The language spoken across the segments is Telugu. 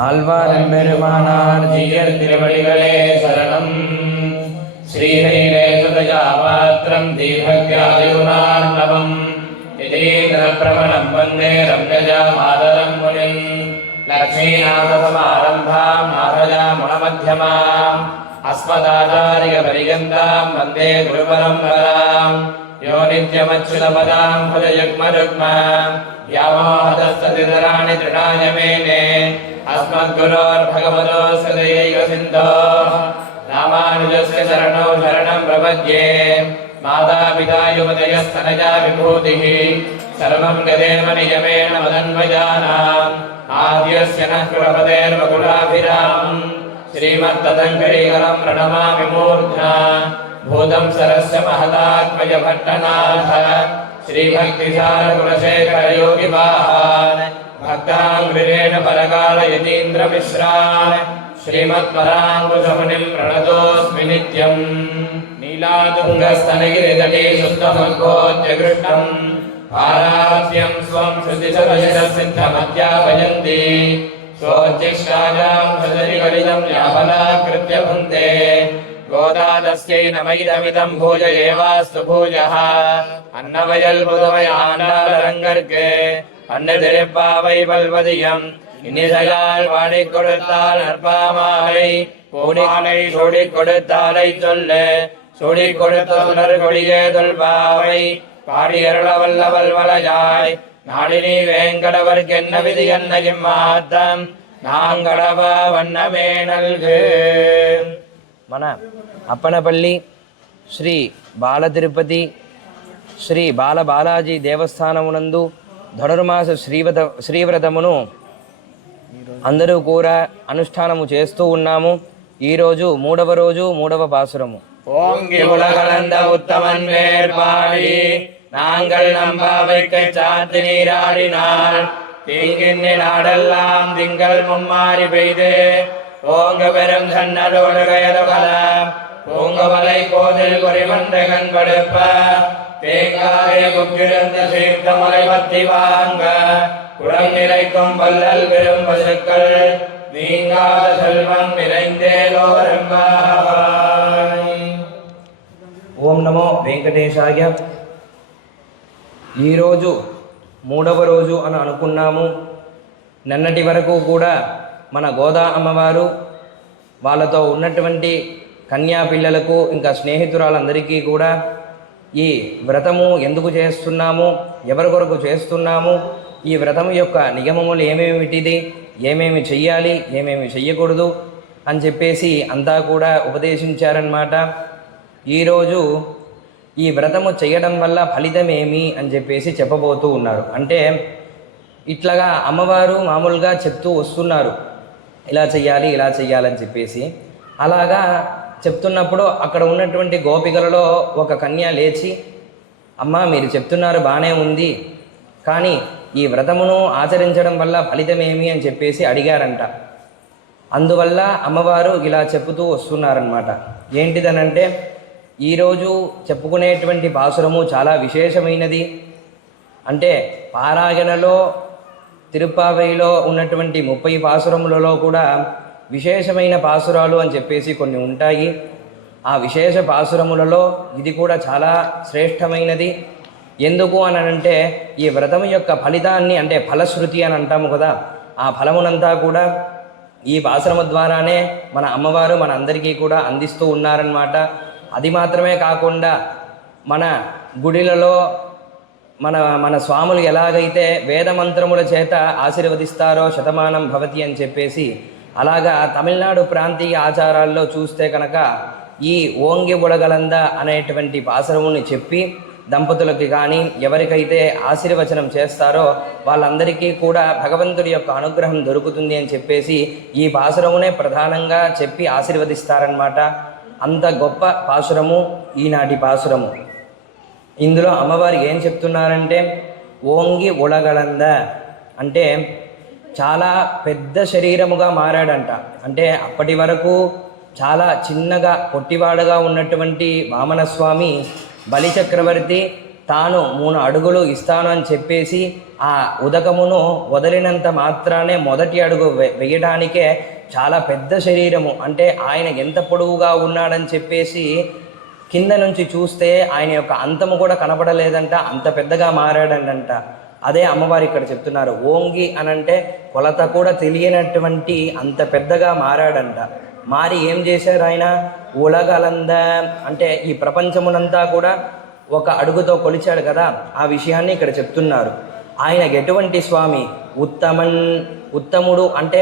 ஆழ்வாரெம்பெருமானார் ஜீயர் திருவடிகளே சரணம். ஸ்ரீஹைரேசுதயாபாத்திரம் தீபக்யாதிகுணார்ணவம் யதீந்திரபிரமணம் வந்தே ரம்யஜாமாதரம் முனிம். லக்ஷ்மீநாதசமாரம்பாம் நாதயாமுனமध्यமாம் அஸ்மதாச்சாரியபரிகந்தாம் வந்தே குருபரம்பராம். யோ நித்யமச்சுதபதாம் பதயுக்மருக்மாம் யாமோஹதஸ்ததிதராணி தృణாய மேனே. अस्मद्गुरोर्भगवतोऽस्य दयैकसिन्धोः रामानुजस्य चरणौ शरणं प्रपद्ये. मातापिता युवतयस्तनया विभूतिः सर्वं गदेव नियमेन मदन्वयानाम्. आद्यस्य नः कुलपतेर्वकुलाभिरामम् श्रीमत्तदङ्करीकरं प्रणमामि मूर्ध्ना. भूतं सरस्य महदात्मजभट्टनाथ श्रीभक्तिसारकुलशेखरयोगिवाहान् भक्ताङ्घ्रिरेण परकाल यतीन्द्रमिश्रान् श्रीमत्पराङ्कुशमुनिं प्रणतोऽस्मि नित्यम्. नीलातुङ्गस्तनगिरितटे शुद्धमङ्गोद्यगृष्टम् पारास्यं स्वं श्रुतिशतशिरसिद्धमध्यापयन्ति. स्वोज्जिष्टायां सजरिकलितं यापनाकृत्य भुङ्क्ते. गोदादस्यै नमैदमिदं भूय एवास्तु भूयः. अन्नवयल् புதுமையாண்டாளரங்கற்கு அன்னதிருப்பாவை பல்வதியம் இனிசையால் பாடிக் கொடுத்தால் நற்பாமாலை பூமாலை சூடிக் கொடுத்தாலை சொல்லு. சூடிக் கொடுத்த சுடர் கொடியே தொல்பாவை பாடியருள வல்லவல் வளையாய். நாடினி வேங்கடவர்க்கென்ன விதி என்ன இம்மாத்தம் நாங்கடவ வண்ணமே நல்கு. మన అప్పనపల్లి శ్రీ బాల తిరుపతి శ్రీ బాలబాలాజీ దేవస్థానమునందు ధనుర్మాస శ్రీవ్రతమును అందరూ కూడా అనుష్ఠానము చేస్తూ ఉన్నాము. ఈరోజు మూడవ రోజు మూడవ పాసురము. ஓங்கி உலகளந்த உத்தமன் வேர்பாடி நாங்கள் நம்பாவைக்கு சாத்து நீராடினாள். தீங்கின்னி நாடெல்லாம் திங்கள் மும்மாறி பெய்து ஓங்க பெரும் சன்னலோடு கயலுகல பூங்கவலை கோதில் குறிமன்றகன் படுப்ப தேங்காய குக்கிழந்த சீர்த்த முறை பத்தி வாங்க குளம் நிறைக்கும் வல்லல் பெரும் பசுக்கள் நீங்காத செல்வம் நிறைந்தேலோரம்பாய். ఓం నమో వెంకటేశాయ. ఈరోజు మూడవ రోజు అని అనుకున్నాము. నిన్నటి వరకు కూడా మన గోదా అమ్మవారు వాళ్ళతో ఉన్నటువంటి కన్యా పిల్లలకు ఇంకా స్నేహితురాలందరికీ కూడా ఈ వ్రతము ఎందుకు చేస్తున్నాము, ఎవరి కొరకు చేస్తున్నాము, ఈ వ్రతం యొక్క నియమములు ఏమేమిటిది, ఏమేమి చెయ్యాలి, ఏమేమి చెయ్యకూడదు అని చెప్పేసి అంతా కూడా ఉపదేశించారన్నమాట. ఈరోజు ఈ వ్రతము చేయడం వల్ల ఫలితమేమి అని చెప్పేసి చెప్పబోతూ ఉన్నారు. అంటే ఇట్లాగా అమ్మవారు మామూలుగా చెప్తూ వస్తున్నారు, ఇలా చెయ్యాలి ఇలా చెయ్యాలని చెప్పేసి. అలాగా చెప్తున్నప్పుడు అక్కడ ఉన్నటువంటి గోపికలలో ఒక కన్య లేచి, అమ్మ మీరు చెప్తున్నారు బాగానే ఉంది, కానీ ఈ వ్రతమును ఆచరించడం వల్ల ఫలితమేమి అని చెప్పేసి అడిగారంట. అందువల్ల అమ్మవారు ఇలా చెప్పుతూ వస్తున్నారన్నమాట. ఏంటిదనంటే ఈరోజు చెప్పుకునేటువంటి పాసురము చాలా విశేషమైనది. అంటే పారాయణలో తిరుప్పావైలో ఉన్నటువంటి 30 పాసురములలో కూడా విశేషమైన పాసురాలు అని చెప్పేసి కొన్ని ఉంటాయి. ఆ విశేష పాసురములలో ఇది కూడా చాలా శ్రేష్టమైనది. ఎందుకు అని అంటే ఈ వ్రతం యొక్క ఫలితాన్ని, అంటే ఫలశ్రుతి అని అంటాము కదా, ఆ ఫలమునంతా కూడా ఈ పాసురము ద్వారానే మన అమ్మవారు మన అందరికీ కూడా అందిస్తూ ఉన్నారన్నమాట. అది మాత్రమే కాకుండా మన గుడిలలో మన స్వాములు ఎలాగైతే వేదమంత్రముల చేత ఆశీర్వదిస్తారో శతమానం భవతి అని చెప్పేసి, అలాగా తమిళనాడు ప్రాంతీయ ఆచారాల్లో చూస్తే కనుక ఈ ఓంగి బుడగలంద అనేటువంటి పాసురముని చెప్పి దంపతులకి కానీ ఎవరికైతే ఆశీర్వచనం చేస్తారో వాళ్ళందరికీ కూడా భగవంతుడి యొక్క అనుగ్రహం దొరుకుతుంది అని చెప్పేసి ఈ పాసురమునే ప్రధానంగా చెప్పి ఆశీర్వదిస్తారన్నమాట. అంత గొప్ప పాసురము ఈనాటి పాసురము. ఇందులో అమ్మవారు ఏం చెప్తున్నారంటే ఓంగి ఉలగలంద అంటే చాలా పెద్ద శరీరముగా మారాడంట. అంటే అప్పటి వరకు చాలా చిన్నగా పొట్టివాడుగా ఉన్నటువంటి వామనస్వామి బలిచక్రవర్తి తాను 3 అడుగులు ఇస్తాను అని చెప్పేసి ఆ ఉదకమును వదిలినంత మాత్రానే మొదటి అడుగు వేయడానికే చాలా పెద్ద శరీరము, అంటే ఆయన ఎంత పొడవుగా ఉన్నాడని చెప్పేసి కింద నుంచి చూస్తే ఆయన యొక్క అంతము కూడా కనపడలేదంట, అంత పెద్దగా మారాడంట. అదే అమ్మవారు ఇక్కడ చెప్తున్నారు. ఓంగి అనంటే కొలత కూడా తెలియనటువంటి అంత పెద్దగా మారాడంట. మారి ఏం చేశారు ఆయన? ఉలగలంద అంటే ఈ ప్రపంచమునంతా కూడా ఒక అడుగుతో కొలిచాడు కదా, ఆ విషయాన్ని ఇక్కడ చెప్తున్నారు. ఆయన ఎటువంటి స్వామి? ఉత్తమన్, ఉత్తముడు అంటే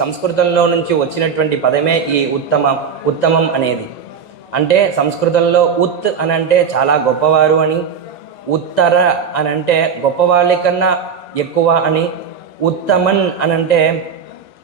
సంస్కృతంలో నుంచి వచ్చినటువంటి పదమే ఈ ఉత్తమం అనేది. అంటే సంస్కృతంలో ఉత్ అని అంటే చాలా గొప్పవారు అని, ఉత్తర అని అంటే గొప్పవాళ్ళ కన్నా ఎక్కువ అని, ఉత్తమన్ అని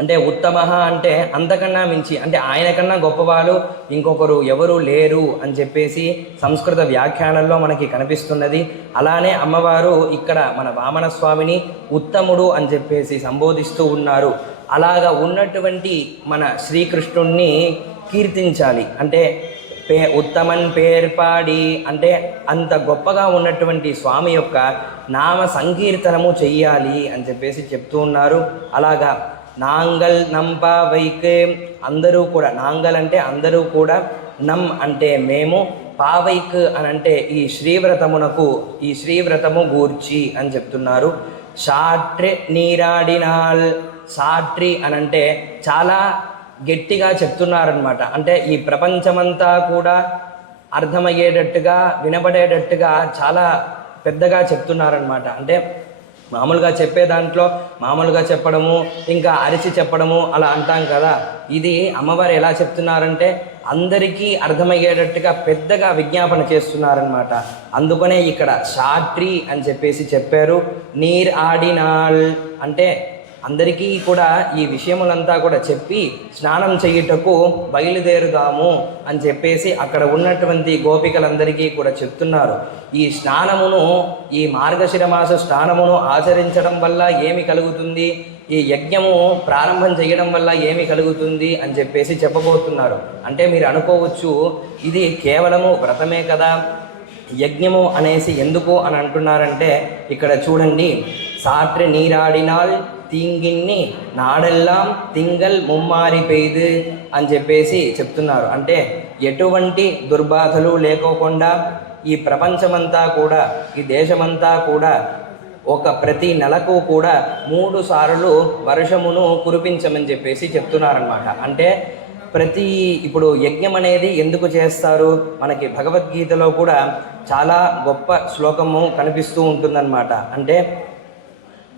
అంటే ఉత్తమ అంటే అంతకన్నా మించి, అంటే ఆయన కన్నా గొప్పవాళ్ళు ఇంకొకరు ఎవరు లేరు అని చెప్పేసి సంస్కృత వ్యాఖ్యానంలో మనకి కనిపిస్తున్నది. అలానే అమ్మవారు ఇక్కడ మన వామన స్వామిని ఉత్తముడు అని చెప్పేసి సంబోధిస్తూ ఉన్నారు. అలాగా ఉన్నటువంటి మన శ్రీకృష్ణుణ్ణి కీర్తించాలి, అంటే ఉత్తమన్ పేర్పాడి అంటే అంత గొప్పగా ఉన్నటువంటి స్వామి యొక్క నామ సంకీర్తనము చెయ్యాలి అని చెప్పేసి చెప్తూ ఉన్నారు. అలాగా నాంగల్ నంపా వైక్, అందరూ కూడా, నాంగల్ అంటే అందరూ కూడా, నమ్ అంటే మేము, పావైక్ అని అంటే ఈ శ్రీవ్రతము గూర్చి అని చెప్తున్నారు. షాట్రి నీరాడినాల్, సాట్రి అని అంటే చాలా గట్టిగా చెప్తున్నారనమాట. అంటే ఈ ప్రపంచమంతా కూడా అర్థమయ్యేటట్టుగా వినబడేటట్టుగా చాలా పెద్దగా చెప్తున్నారనమాట. అంటే మామూలుగా చెప్పే దాంట్లో మామూలుగా చెప్పడము, ఇంకా అరిచి చెప్పడము అలా అంటాం కదా. ఇది అమ్మవారు ఎలా చెప్తున్నారంటే అందరికీ అర్థమయ్యేటట్టుగా పెద్దగా విజ్ఞాపన చేస్తున్నారనమాట. అందుకనే ఇక్కడ షాట్రి అని చెప్పేసి చెప్పారు. నీర్ ఆడినాల్ అంటే అందరికీ కూడా ఈ విషయములంతా కూడా చెప్పి స్నానం చేయుటకు బయలుదేరుదాము అని చెప్పేసి అక్కడ ఉన్నటువంటి గోపికలందరికీ కూడా చెప్తున్నారు. ఈ స్నానమును, ఈ మార్గశిర మాస స్నానమును ఆచరించడం వల్ల ఏమి కలుగుతుంది, ఈ యజ్ఞము ప్రారంభం చేయడం వల్ల ఏమి కలుగుతుంది అని చెప్పేసి చెప్పబోతున్నారు. అంటే మీరు అనుకోవచ్చు, ఇది కేవలము వ్రతమే కదా, యజ్ఞము అనేసి ఎందుకు అని అంటున్నారంటే ఇక్కడ చూడండి. సాట్రి నీరాడినాల్ తీంగిన్ని నాడెల్లాం తింగల్ ముమ్మారి పెయిదు అని చెప్పేసి చెప్తున్నారు. అంటే ఎటువంటి దుర్బాధలు లేకోకుండా ఈ ప్రపంచమంతా కూడా, ఈ దేశమంతా కూడా ప్రతి నెలకు కూడా 3 సార్లు వర్షమును కురిపించమని చెప్పేసి చెప్తున్నారనమాట. అంటే ఇప్పుడు యజ్ఞం అనేది ఎందుకు చేస్తారు? మనకి భగవద్గీతలో కూడా చాలా గొప్ప శ్లోకము కనిపిస్తూ ఉంటుందన్నమాట. అంటే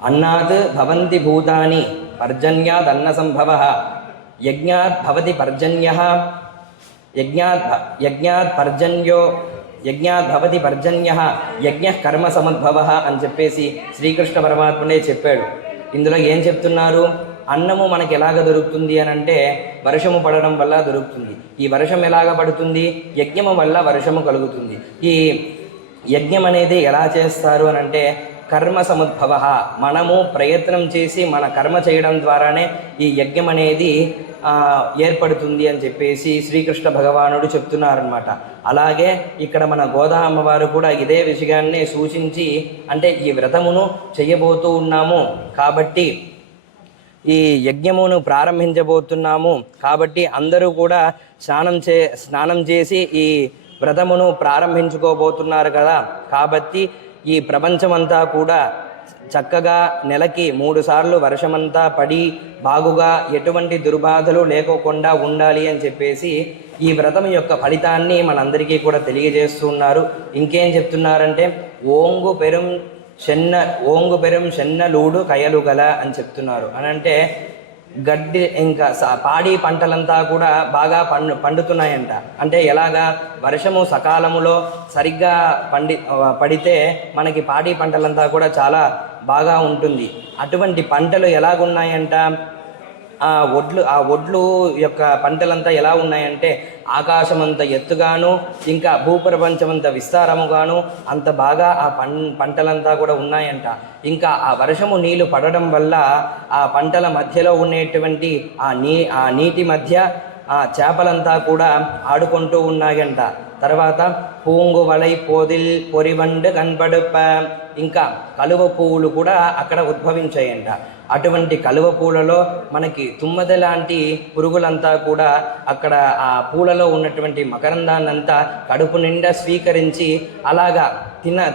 అన్నాత్ భవంతి భూతాని పర్జన్యాద్ అన్న సంభవ, యజ్ఞాత్ భవతి పర్జన్యః, యజ్ఞాత్ భవతి పర్జన్యః, యజ్ఞ కర్మ సముద్భవః అని చెప్పేసి శ్రీకృష్ణ పరమాత్మనే చెప్పాడు. ఇందులో ఏం చెప్తున్నారు? అన్నము మనకి ఎలాగ దొరుకుతుంది అని అంటే వర్షము పడడం వల్ల దొరుకుతుంది. ఈ వర్షం ఎలాగ పడుతుంది? యజ్ఞము వల్ల వర్షము కలుగుతుంది. ఈ యజ్ఞం అనేది ఎలా చేస్తారు అని అంటే కర్మ సముద్భవ, మనము ప్రయత్నం చేసి మన కర్మ చేయడం ద్వారానే ఈ యజ్ఞం అనేది ఏర్పడుతుంది అని చెప్పేసి శ్రీకృష్ణ భగవానుడు చెప్తున్నారనమాట. అలాగే ఇక్కడ మన గోదా అమ్మవారు కూడా ఇదే విషయాన్ని సూచించి, అంటే ఈ వ్రతమును చేయబోతూ ఉన్నాము కాబట్టి, ఈ యజ్ఞమును ప్రారంభించబోతున్నాము కాబట్టి అందరూ కూడా స్నానం చేసి ఈ వ్రతమును ప్రారంభించుకోబోతున్నారు కదా. కాబట్టి ఈ ప్రపంచమంతా కూడా చక్కగా నెలకి 3 సార్లు వర్షమంతా పడి బాగుగా ఎటువంటి దుర్బాధలు లేకోకుండా ఉండాలి అని చెప్పేసి ఈ వ్రతం యొక్క ఫలితాన్ని మనందరికీ కూడా తెలియజేస్తున్నారు. ఇంకేం చెప్తున్నారంటే ఓంగు పెరం చెన్నలూడు కయలుగల అని చెప్తున్నారు. అని అంటే గడ్డి ఇంకా పాడి పంటలంతా కూడా బాగా పండుతున్నాయంట. అంటే ఎలాగా? వర్షము సకాలములో సరిగ్గా పడితే మనకి పాడి పంటలంతా కూడా చాలా బాగా ఉంటుంది. అటువంటి పంటలు ఎలాగున్నాయంట? ఆ ఒడ్లు యొక్క పంటలంతా ఎలా ఉన్నాయంటే ఆకాశమంత ఎత్తుగాను, ఇంకా భూప్రపంచమంత విస్తారముగాను అంత బాగా ఆ పంటలంతా కూడా ఉన్నాయంట. ఇంకా ఆ వర్షము నీళ్లు పడడం వల్ల ఆ పంటల మధ్యలో ఉండేటువంటి ఆ నీటి మధ్య ఆ చేపలంతా కూడా ఆడుకుంటూ ఉన్నాయంట. తర్వాత పూంగు వలై పోదిల్ పొరిబండు కనపడుప, ఇంకా కలువ పువ్వులు కూడా అక్కడ ఉద్భవించాయంట. అటువంటి కలువ పూలలో మనకి తుమ్మద లాంటి పురుగులంతా కూడా అక్కడ ఆ పూలలో ఉన్నటువంటి మకరందాన్నంతా కడుపు నిండా స్వీకరించి అలాగా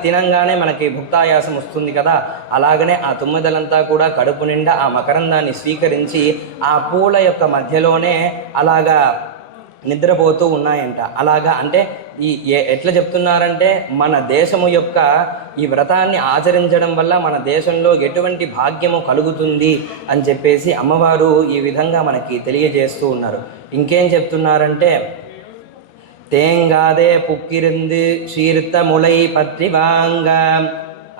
తినంగానే మనకి భుక్తాయాసం వస్తుంది కదా, అలాగనే ఆ తుమ్మెదలంతా కూడా కడుపు నిండా ఆ మకరందాన్ని స్వీకరించి ఆ పూల యొక్క మధ్యలోనే అలాగా నిద్రపోతూ ఉన్నాయంట. అలాగా అంటే ఎట్లా చెప్తున్నారంటే మన దేశము యొక్క ఈ వ్రతాన్ని ఆచరించడం వల్ల మన దేశంలో ఎటువంటి భాగ్యము కలుగుతుంది అని చెప్పేసి అమ్మవారు ఈ విధంగా మనకి తెలియజేస్తూ ఉన్నారు. ఇంకేం చెప్తున్నారంటే తేంగాదే పుక్కిరింది క్షీర్త ములై పత్రివాంగ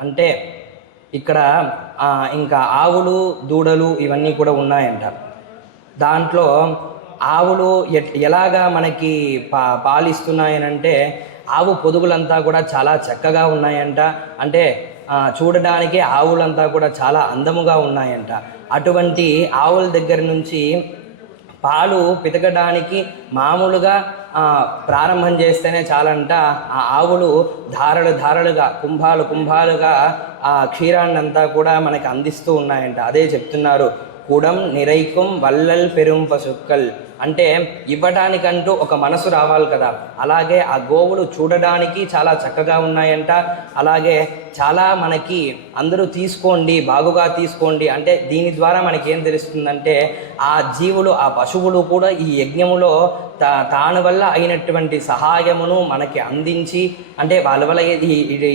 అంటే ఇక్కడ ఇంకా ఆవులు దూడలు ఇవన్నీ కూడా ఉన్నాయంట. దాంట్లో ఆవులు ఎలాగా మనకి పాలిస్తున్నాయనంటే ఆవు పొదుగులంతా కూడా చాలా చక్కగా ఉన్నాయంట. అంటే చూడడానికి ఆవులంతా కూడా చాలా అందముగా ఉన్నాయంట. అటువంటి ఆవుల దగ్గర నుంచి పాలు పితకడానికి మామూలుగా ప్రారంభం చేస్తేనే చాలంట ఆ ఆవులు ధారలుగా కుంభాలుగా ఆ క్షీరాన్నంతా కూడా మనకి అందిస్తూ ఉన్నాయంట. అదే చెప్తున్నారు, కుడం నిరైకుం వల్లల్ పెరుంప సుక్కల్ అంటే ఇవ్వడానికంటూ ఒక మనసు రావాలి కదా. అలాగే ఆ గోవులు చూడడానికి చాలా చక్కగా ఉన్నాయంట. అలాగే చాలా మనకి అందరూ తీసుకోండి, బాగుగా తీసుకోండి అంటే దీని ద్వారా మనకి ఏం తెలుస్తుందంటే ఆ జీవులు ఆ పశువులు కూడా ఈ యజ్ఞములో తాను వల్ల అయినటువంటి సహాయమును మనకి అందించి అంటే వాళ్ళ వల్ల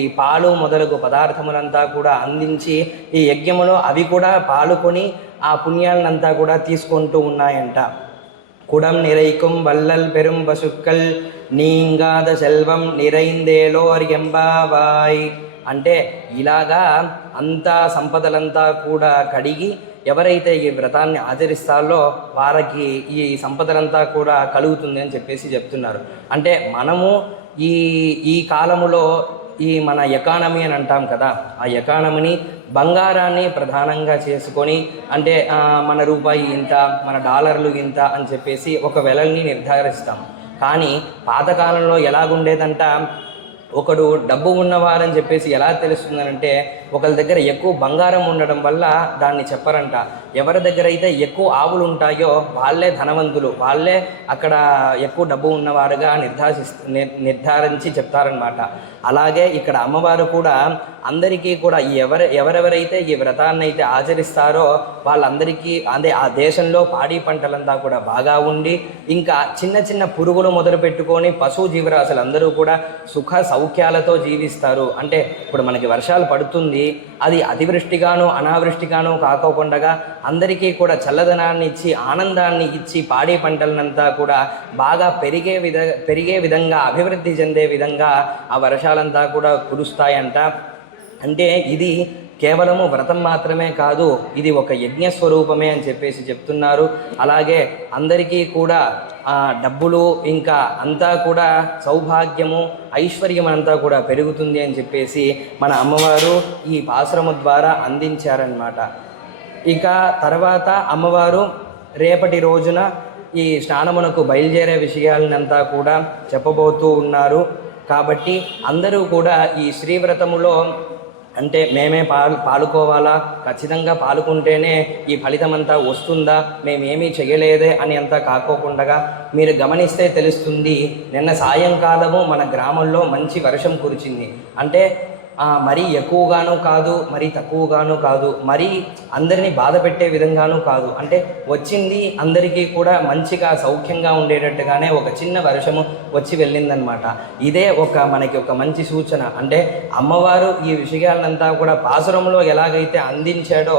ఈ పాలు మొదలగు పదార్థములంతా కూడా అందించి ఈ యజ్ఞములో అవి కూడా పాలుకొని ఆ పుణ్యాలనంతా కూడా తీసుకుంటూ ఉన్నాయంట. కుడం నిరైకుం వల్లల్ పెరుం పశుక్కల్ నీంగాద సెల్వం నిరైందేలోర్ ఎంబావాయ్ అంటే ఇలాగా అంతా సంపదలంతా కూడా కడిగి ఎవరైతే ఈ వ్రతాన్ని ఆచరిస్తారో వారికి ఈ సంపదలంతా కూడా కలుగుతుంది అని చెప్పేసి చెప్తున్నారు. అంటే మనము ఈ కాలములో ఈ మన ఎకానమీ అని అంటాం కదా, ఆ ఎకానమీని బంగారాన్ని ప్రధానంగా చేసుకొని అంటే మన రూపాయి ఇంత, మన డాలర్లు ఇంత అని చెప్పేసి ఒక వెలల్ని నిర్ధారిస్తాం. కానీ పాతకాలంలో ఎలాగుండేదంట, ఒకడు డబ్బు ఉన్నవారని చెప్పేసి ఎలా తెలుస్తుందనంటే ఒకరి దగ్గర ఎక్కువ బంగారం ఉండడం వల్ల దాన్ని చెప్పరంట. ఎవరి దగ్గర అయితే ఎక్కువ ఆవులు ఉంటాయో వాళ్ళే ధనవంతులు, వాళ్ళే అక్కడ ఎక్కువ డబ్బు ఉన్నవారుగా నిర్ధారించి చెప్తారనమాట. అలాగే ఇక్కడ అమ్మవారు కూడా అందరికీ కూడా ఎవరెవరైతే ఈ వ్రతాన్ని అయితే ఆచరిస్తారో వాళ్ళందరికీ అంటే ఆ దేశంలో పాడి పంటలంతా కూడా బాగా ఉండి ఇంకా చిన్న చిన్న పురుగులు మొదలు పెట్టుకొని పశువు జీవరాశులు అందరూ కూడా సుఖ సౌఖ్యాలతో జీవిస్తారు. అంటే ఇప్పుడు మనకి వర్షాలు పడుతుంది, అది అతివృష్టిగాను అనావృష్టిగాను కాకోకుండా అందరికీ కూడా చల్లదనాన్ని ఇచ్చి ఆనందాన్ని ఇచ్చి పాడి పంటలనంతా కూడా బాగా పెరిగే విధంగా అభివృద్ధి చెందే విధంగా ఆ వర్షాలంతా కూడా కురుస్తాయంట. అంటే ఇది కేవలము వ్రతం మాత్రమే కాదు, ఇది ఒక యజ్ఞ స్వరూపమే అని చెప్పేసి చెప్తున్నారు. అలాగే అందరికీ కూడా డబ్బులు ఇంకా అంతా కూడా సౌభాగ్యము ఐశ్వర్యం అంతా కూడా పెరుగుతుంది అని చెప్పేసి మన అమ్మవారు ఈ పాశ్రము ద్వారా అందించారన్నమాట. ఇక తర్వాత అమ్మవారు రేపటి రోజున ఈ స్నానమునకు బయలుదేరే విషయాలనంతా కూడా చెప్పబోతూ ఉన్నారు. కాబట్టి అందరూ కూడా ఈ శ్రీవ్రతములో అంటే మేమే పాలుకోవాలా, ఖచ్చితంగా పాలుకుంటేనే ఈ ఫలితం అంతా వస్తుందా, మేమేమీ చేయలేదే అని అంతా కాకోకుండా మీరు గమనిస్తే తెలుస్తుంది. నిన్న సాయంకాలము మన గ్రామంలో మంచి వర్షం కురిచింది. అంటే మరీ ఎక్కువగాను కాదు, మరీ తక్కువగాను కాదు, మరీ అందరినీ బాధ పెట్టే విధంగానూ కాదు. అంటే వచ్చింది అందరికీ కూడా మంచిగా సౌఖ్యంగా ఉండేటట్టుగానే ఒక చిన్న వర్షము వచ్చి వెళ్ళిందనమాట. ఇదే మనకి ఒక మంచి సూచన. అంటే అమ్మవారు ఈ విషయాలంతా కూడా పాసురంలో ఎలాగైతే అందించాడో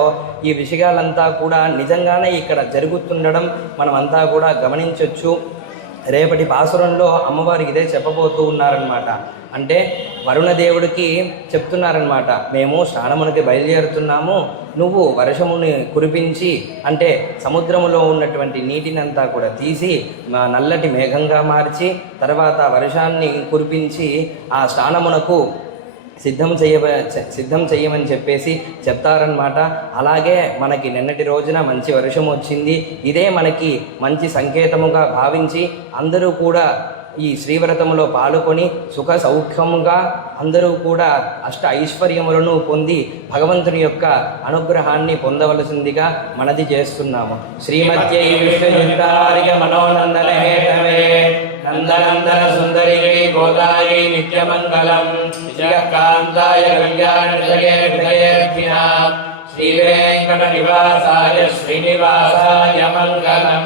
ఈ విషయాలంతా కూడా నిజంగానే ఇక్కడ జరుగుతుండడం మనమంతా కూడా గమనించవచ్చు. రేపటి పాసురంలో అమ్మవారు ఇదే చెప్పబోతూ ఉన్నారనమాట. అంటే వరుణదేవుడికి చెప్తున్నారనమాట, మేము స్నానమునికి బయలుదేరుతున్నాము, నువ్వు వర్షముని కురిపించి అంటే సముద్రములో ఉన్నటువంటి నీటినంతా కూడా తీసి నల్లటి మేఘంగా మార్చి తర్వాత వర్షాన్ని కురిపించి ఆ స్నానమునకు సిద్ధం చేయమని చెప్పేసి చెప్తారనమాట. అలాగే మనకి నిన్నటి రోజున మంచి వర్షం వచ్చింది. ఇదే మనకి మంచి సంకేతముగా భావించి అందరూ కూడా ఈ శ్రీవ్రతములో పాల్గొని సుఖ సౌఖ్యముగా అందరూ కూడా అష్ట ఐశ్వర్యములను పొంది భగవంతుని యొక్క అనుగ్రహాన్ని పొందవలసిందిగా మనది చేస్తున్నాము. శ్రీమత్యై విష్ణుయుక్తారిక మనోనందన హేతవే నందనందన సుందరికై గోదాయై నిత్యమంగళం విజయకాంతాయ కళ్యాణజగేర్జయేర్భినాం శ్రీవేంకట నివాసాయ శ్రీనివాసాయ మంగళం.